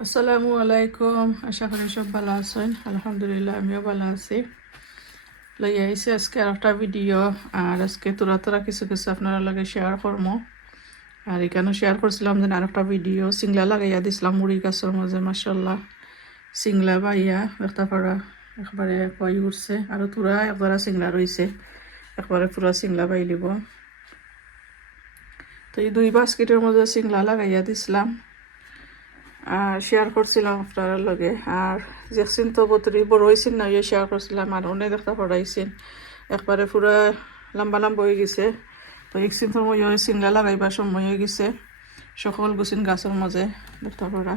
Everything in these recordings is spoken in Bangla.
আসসালামু আলাইকুম, আশা করি সব ভালো আছেন। আলহামদুলিল্লাহ, আমিও ভালো আছি। লইয়া আইছি আজকে আর একটা ভিডিও। আর আজকে তোরা তোরা কিছু কিছু আপনারা লগে শেয়ার করবো। আর এখানে শেয়ার করছিলাম যে আর একটা ভিডিও সিংলা লাগাইয়া দিছিলাম মুড়ি গাছের মাঝে। মাশাল্লাহ, সিংলা বাইয়া একটা পাড়া একবারে কয় উঠছে। আর তোরা একবারে সিংলা রয়েছে, একবারে পুরা সিংলা বাই লিব। তো এই 2 বাস্কেটের মধ্যে সিংলা লাগাইয়া দিছিলাম আর শেয়ার করছিলাম আপনার লগে। আর দেখছেন তো বতরি বড় হয়েছেন না, ইয়ে শেয়ার করছিলাম আর অনেক একটা পড়াইছেন, একবারে পুরা লম্বা লম্বা হয়ে গেছে। তো একদিন তো মই সিংলা লাগাইবার সময় হয়ে গেছে, সকল গুছিন গাছের মাঝে দেখতে পড়া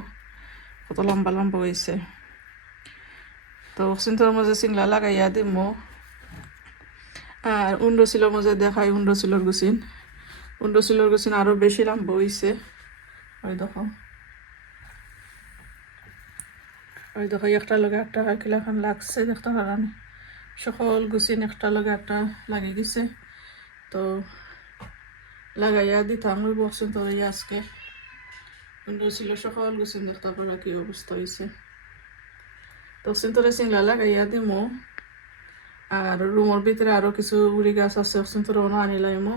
কত লম্বা লম্বা হয়েছে। তো একদিন তোর মাঝে সিংলা লাগাইয়া দিম। আর উন্ডশিলোর মাঝে দেখাই উন্ডশিলোর গুছিন আরও বেশি লম্বা হয়েছে। ওই দেখো একটা লগে একটা কিলাখান লাগছে, দেখতে পারান সকল গুছিন একটা লগে একটা লাগে গেছে। তো লাগাইয়া দিতাম ওই বক্সিন তো আজকে সুন্দর ছিল, সকল গুছিন দেখতে পারা কি অবস্থা হয়েছে। তো সিন্তরে সিংলা লাগাইয়া দিমো। আর রুমের ভিতরে আরো কিছু উড়ি গাছ আছে, সিন্তরে অন্য আনিলাইমো।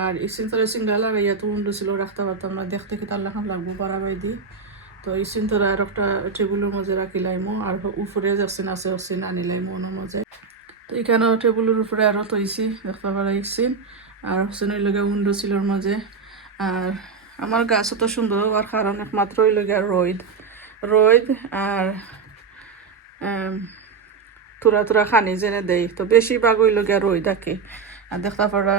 আর এই সিন্তরে সিংলা লাগাইয়া তো উন্ডু ছিল রাখতে পারতাম না, দেখতে কি তার লাখান লাগবো পারাবাই দি। তো এই সিন্তরে আর একটা টেবিলের মাঝে রাখিলাইমো। আর উপরে যাচ্ছেন আছে আনিলাইমো ওনার মাঝে। তো এখানে টেবিলের উপরে আরো তৈছি দেখতে পারাইছি। আর হচ্ছে ওই লগে উন্ডো ছিলোর মাঝে। আর আমার গাছ অত সুন্দর হওয়ার কারণ একমাত্র ওই লগে রোদ আর তুরা তুরা খানি জেনে দেয়। তো বেশিরভাগ ওই লগে রোদ থাকে। আর দেখতে পারা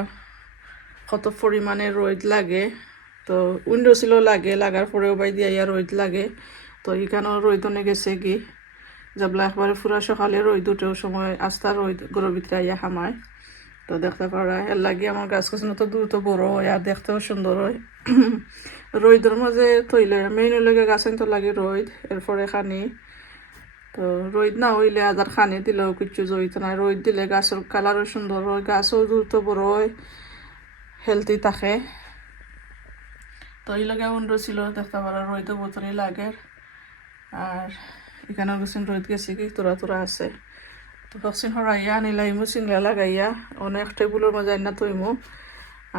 কত পরিমাণে রোদ লাগে। তো উইন্ডো ছিল লাগার পরেও বাই দিয়া রোদ লাগে। তো এখানেও রোদ অনেক গেছে কি যাবলা একবারে পুরা সকালে রোদ উঠেও সময় আস্তা রোদ গরুর ভিতরে আইয়া হামায়। তো দেখতে পারা এর লাগে আমার গাছ গাছ তো দ্রুত বড় হয় আর দেখতেও সুন্দর হয়। রোদের মাঝে তৈলে মেইন লাগে গাছ তো লাগে রোদ, এরপরে খানি। তো রোদ না হইলে আদার খানি দিলেও কিছু জড়িত না, রোদ দিলে গাছের কালারও সুন্দর হয়, গাছও দ্রুত বড় হয়, হেলদি থাকে। তো এই লাগে উন্ডো ছিল দেখতে পারা রোদ বোতলই লাগে। আর এখানে গেছেন রোদ গেছে কি তোরা আছে। তো ভক্সিন হরাইয়া আনিলাইমো সিংলা লাগাইয়া অনেক টেবিলের মাঝে আইনা তৈমো।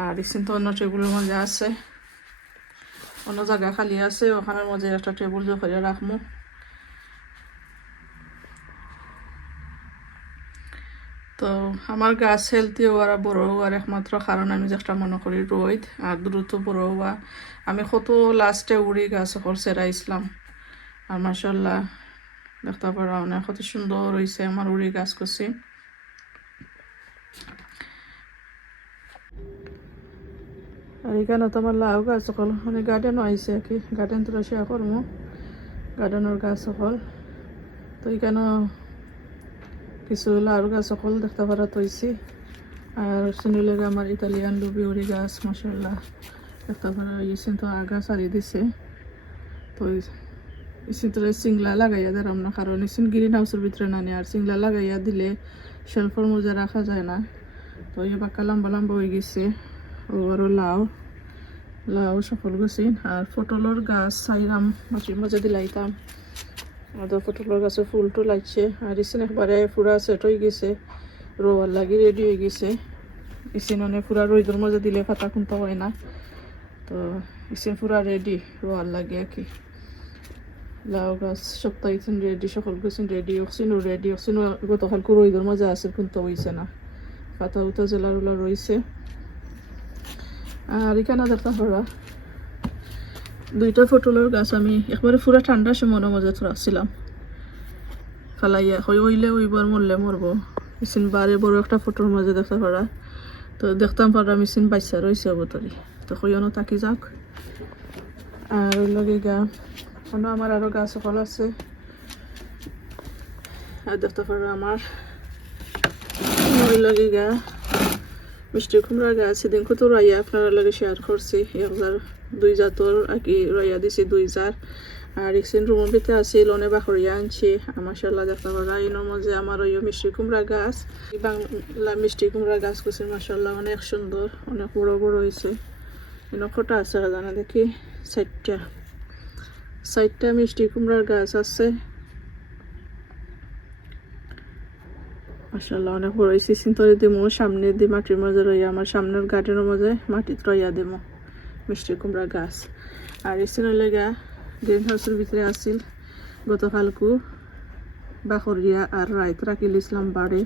আর ইসিন তো অন্য টেবিলের মাঝে আছে, অন্য জায়গা খালি আছে, ওখানের মাঝে একটা টেবিল জোখাইয়া রাখবো। তো আমার গাছ হেলদি হওয়ার বড় হওয়ার একমাত্র কারণ আমি যেটা মনে করি রোদ আর দ্রুত বড় হওয়া। আমি কত লাস্টে উড়ি গাছ সকল সেরাইছিলাম। আর মাশাল্লাহ দেখতে পারা অনেক কত সুন্দর হয়েছে আমার উড়ি গাছ করছি। আর এখানে তো আমার লাউ গাছ সকল মানে গার্ডেনও আইসে আর কি, গার্ডেন তোরা শেয়ার করবো, গার্ডেনের গাছ সকল। তো এখানে কিছু লাউ গাছ সকল দেখতে পারা তৈছি। আর শুনিলে আমার ইতালিয়ান লুবিউরি গাছ মাশাল্লাহ দেখতে পারা ইসিন তো আগা সারি দিছে। তো ইসিন তো সিংলা লাগাইয়া দিলাম না, কারণ ইসিন গ্রিন হাউসের ভিতরে নানি আর সিংলা লাগাইয়া দিলে শেলফের মধ্যে রাখা যায় না। তো এই বাক্কা লম্বা লম্বা হয়ে গেছে। ও আরও লাউ সকল গেছি। আর পটলের গাছ চাইলাম মাটির মাঝে দিলাইতাম, আর পটলের গাছে ফুল টুল লাগছে। আর ইসিন একবারে পুরা সেট হয়ে গেছে, রোয়ার লাগি রেডি হয়ে গেছে। ইসিন মানে পুরা রোদের মাঝে দিলে পাতা খুনতে হয় না। তো ইসিন পুরা রেডি রোয়ার লাগে আর কি। লাউ গাছ সপ্তাহ ইসিন রেডি, সকল গেছেন রেডি অক্সিনও গতকালকে রোদের মাঝে আছে কিন্তু হয়েছে না, পাতা উতা জেলা উলা রয়েছে। আর এখানে দেখতে পারা 2টা পটলের গাছ আমি একবারে পুরা ঠান্ডার সময় মাঝে রাখছিলাম ফালাইয়া হইলে ওইবার মরলে মরবো। মেশিন বারে বড় একটা ফটোর মাঝে দেখতে পারা। তো দেখতাম পারা মেশিন বাচ্চা রয়েছে অবতরি। তো কইনো তাকি যাক। আর ওই লগে গা আমার আরো গাছ সকল আছে। আর দেখতে পারা আমার ওই লগে গা মিষ্টি কুমড়া গাছ সেদিন কত রাইয়া আপনারা লগে শেয়ার করছি। 2 জাতর আর কি রাইয়া দিছি 2 জার। আর একদিন রুমের ভিতরে আসিল অনেক বাকরিয়া আনছি। মাশাল্লাহ দেখতে পারা এর মধ্যে আমার ওই মিষ্টি কুমড়া গাছ, বাংলা মিষ্টি কুমড়া গাছ করছে মাশাল্লাহ অনেক সুন্দর, অনেক বড় বড় হয়েছে। কটা আছে জানা দেখি 4টা সাইডটা মিষ্টি কুমড়ার গাছ আছে মাশাআল্লাহ অনেক বড় হয়েছে সিন্তরে দিমো সামনে দিয়ে মাটির মাঝে রইয়া আমার সামনের গার্ডেনের মাঝে মাটিতে রইয়া দিমো মিষ্টি কুমড়ার গাছ আর এই লেগা গ্রিন হাউসের ভিতরে আসিল গতকালকু বাখরিয়া আর রাইত রাখিল ইসলাম বাড়ে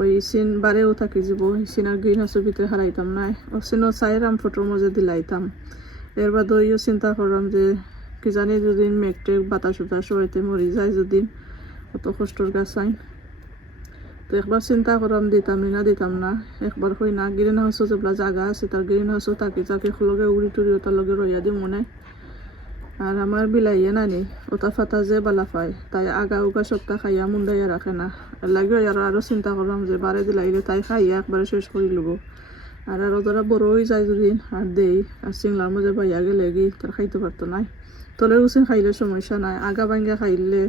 ওই সিন বারেও থাকি যাব সিন আর গ্রিন হাউসের ভিতরে হারাইতাম না ও সিনও চাইরাম ফটোর মাঝে দিলাইতাম এর বাদে ওইও চিন্তা করলাম যে কি জানি যদি মেঘটে বাতাস উতাস হইতে মরি যায় যদি অত কষ্টর গাছ আইন তো একবার চিন্তা করলাম দিতাম না একবার হই না গ্রিন হাউসও যেগুলা জায়গা আছে তার গ্রিন হাউসও থাকি লগে উড়ি টুড়ি ওটার লগে রইয়া দি মনে আর আমার বিলাইয়ে নানি ওটা ফাতা যে বালা পায় তাই আগা উগা সপ্তাহ খাইয়া মুন্ডাইয়া রাখে না এর লাগে আরো চিন্তা করলাম যে বারে দিলাইলে তাই খাইয়া একবারে শেষ করে লব আর ওরা বড় হয়ে যায় যদি আর দেই আর চিংলার মধ্যে বাইয়া গেলে গি তার খাইতে পারতো নাই তলে উচিন খাইলে সমস্যা নাই আগা ভাঙ্গা খাইলে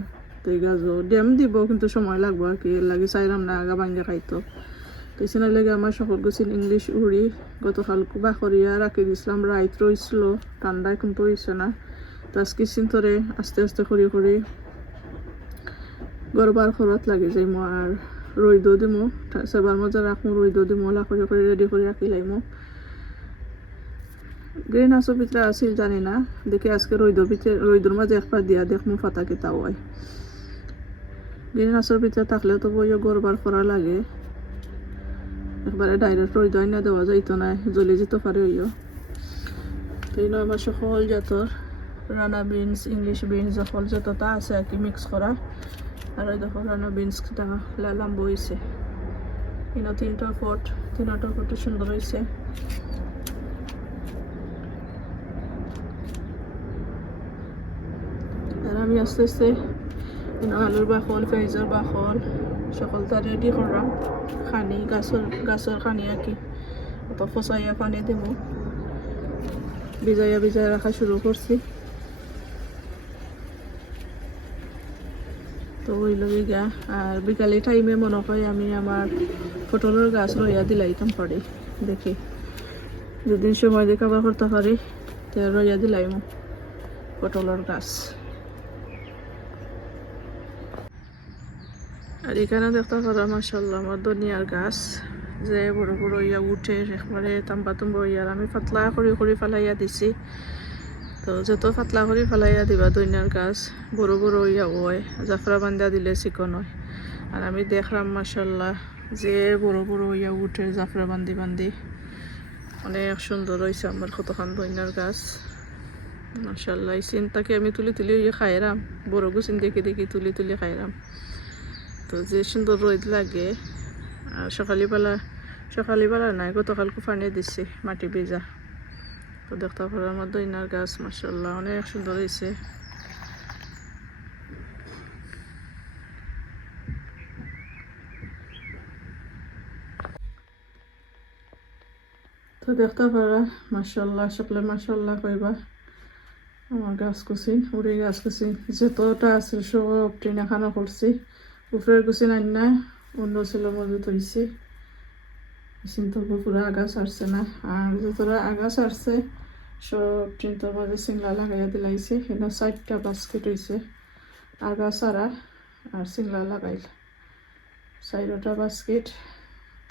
তো গাছও ড্যাম দিব কিন্তু সময় লাগবো আর কি এর লাগে চাইলাম না আগা ভাঙ্গা খাইতো তো এখানে লেগে আমার সকল গেছিল ইংলিশ উড়ি গতকালকে বাখরিয়া রাখি দিয়েছিলাম রাইত রইছিল ঠান্ডায় কিন্তু হয়েছে না তো আজকে চিন্তরে আস্তে আস্তে করে গরবার খরচ লাগে যাই মো আর রইদও দিমো সেবার মজা রাখবো রইদও দিমো লা করে রেডি করে রাখি লাইমো গ্রিন হাউসের ভিতরে আসিল জানি না দেখে আজকে রইদর মাঝে একবার দিয়া দেখমো ফাতা কেতা হয় গ্রিন হাউসের ভিতরে থাকলে তো বইও গরবার করা লাগে একবারে ডাইরেক্ট রইদ না দেওয়া যাইতো না জ্বলে যেতে পারে হইও তো এই আমার সকল জাতর রানা বিনস ইংলিশ বিনস সকল যতটা আছে আর কি মিক্স করা আর ওই দেখো রানা বিনসটা লালাম বইছে তিনটা ফটো সুন্দর হয়েছে আর আমি আস্তে আস্তে আলুর বাখল পেঁয়াজের বাখল সকলটা রেডি করলাম খানি গাছের খানি আর কি অত ফসাইয়া পানি দেবো ভিজাইয়া রাখা শুরু করছি তো ওই লগে গা আর বিকালে টাইমে মনে হয় আমি আমার পটলের গাছ রইয়া দিলাইতাম পারি দেখি যদি সময় দিয়ে কাবার করতে পারি তো রইয়া দিলাইম পটলের গাছ আর এখানে দেখতে পারা মাশাআল্লাহ আমার ধনিয়ার গাছ যে বড় বড় ইয়া উঠে একবারে তাম্বা ইয়ার আমি পাতলা করে ফেলাইয়া দিছি তো যত পাতলা করে ফেলাইয়া দিবা ধনিয়ার গাছ বড় বড় ইয়া হয় জাফরা বান্ধা দিলে চিকন হয় আর আমি দেখলাম মাশাআল্লাহ যে বড় ইয়া উঠে জাফরা বান্ধি অনেক সুন্দর হয়েছে আমার কতখান ধনিয়ার গাছ মাশাআল্লাহ এই চিনটাকে আমি তুলি ইয়ে খাইরাম বড় গুছিন দেখি তুলি খাইরাম তো যে সুন্দর রোদ লাগে আর সকালবেলা নাই গতকালকে পানি দিচ্ছি মাটি ভেজা তো দেখতে পারো আমার ধনিয়ার গাছ মাশাআল্লাহ অনেক সুন্দর হয়েছে তো দেখতে পারা মাশাআল্লাহ সকলে মাশাআল্লাহ কইবা আমার গাছ কুচি উড়ি গাছ কুচি যতটা আছে সব টিনা খানা করছি উপরের কুচি না অন্য ছিল মজুত হয়েছে কিন্তু পুরো আগা ছাড়ছে না আর যতটা আগা ছাড়ছে সব টিনটার মাঝে সিংলা লাগাইয়া দিলাইছে এখানে 4টা বাস্কেট হয়েছে আগা ছাড়া আর সিংলা লাগাইল 4টা বাস্কেট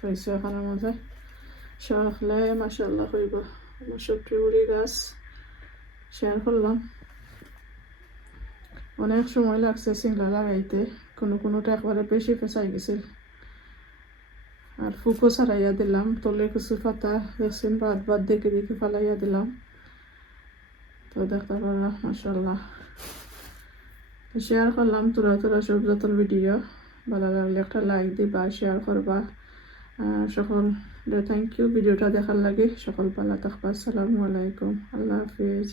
হয়েছে ওখানের মধ্যে সকলে মাশাআল্লাহ হইব আমার সবটি উড়ি গাছ শেয়ার করলাম অনেক সময় লাগছে সিংলা লাগাইতে কোনোটা একবারে বেশি পেঁচাই গেছিল আর ফুকো ছাড়াইয়া দিলাম তলে কিছু পাতা দেখছেন বাদ দেখে ফালাইয়া দিলাম তো দেখতে পারা মাশাআল্লাহ শেয়ার করলাম তোরা সব যতন ভিডিও ভালো লাগলে একটা লাইক দিবা শেয়ার করবা সকল থ্যাংক ইউ ভিডিওটা দেখার লাগে সকল ভালো থাকবা আসসালামু আলাইকুম আল্লাহ হাফিজ।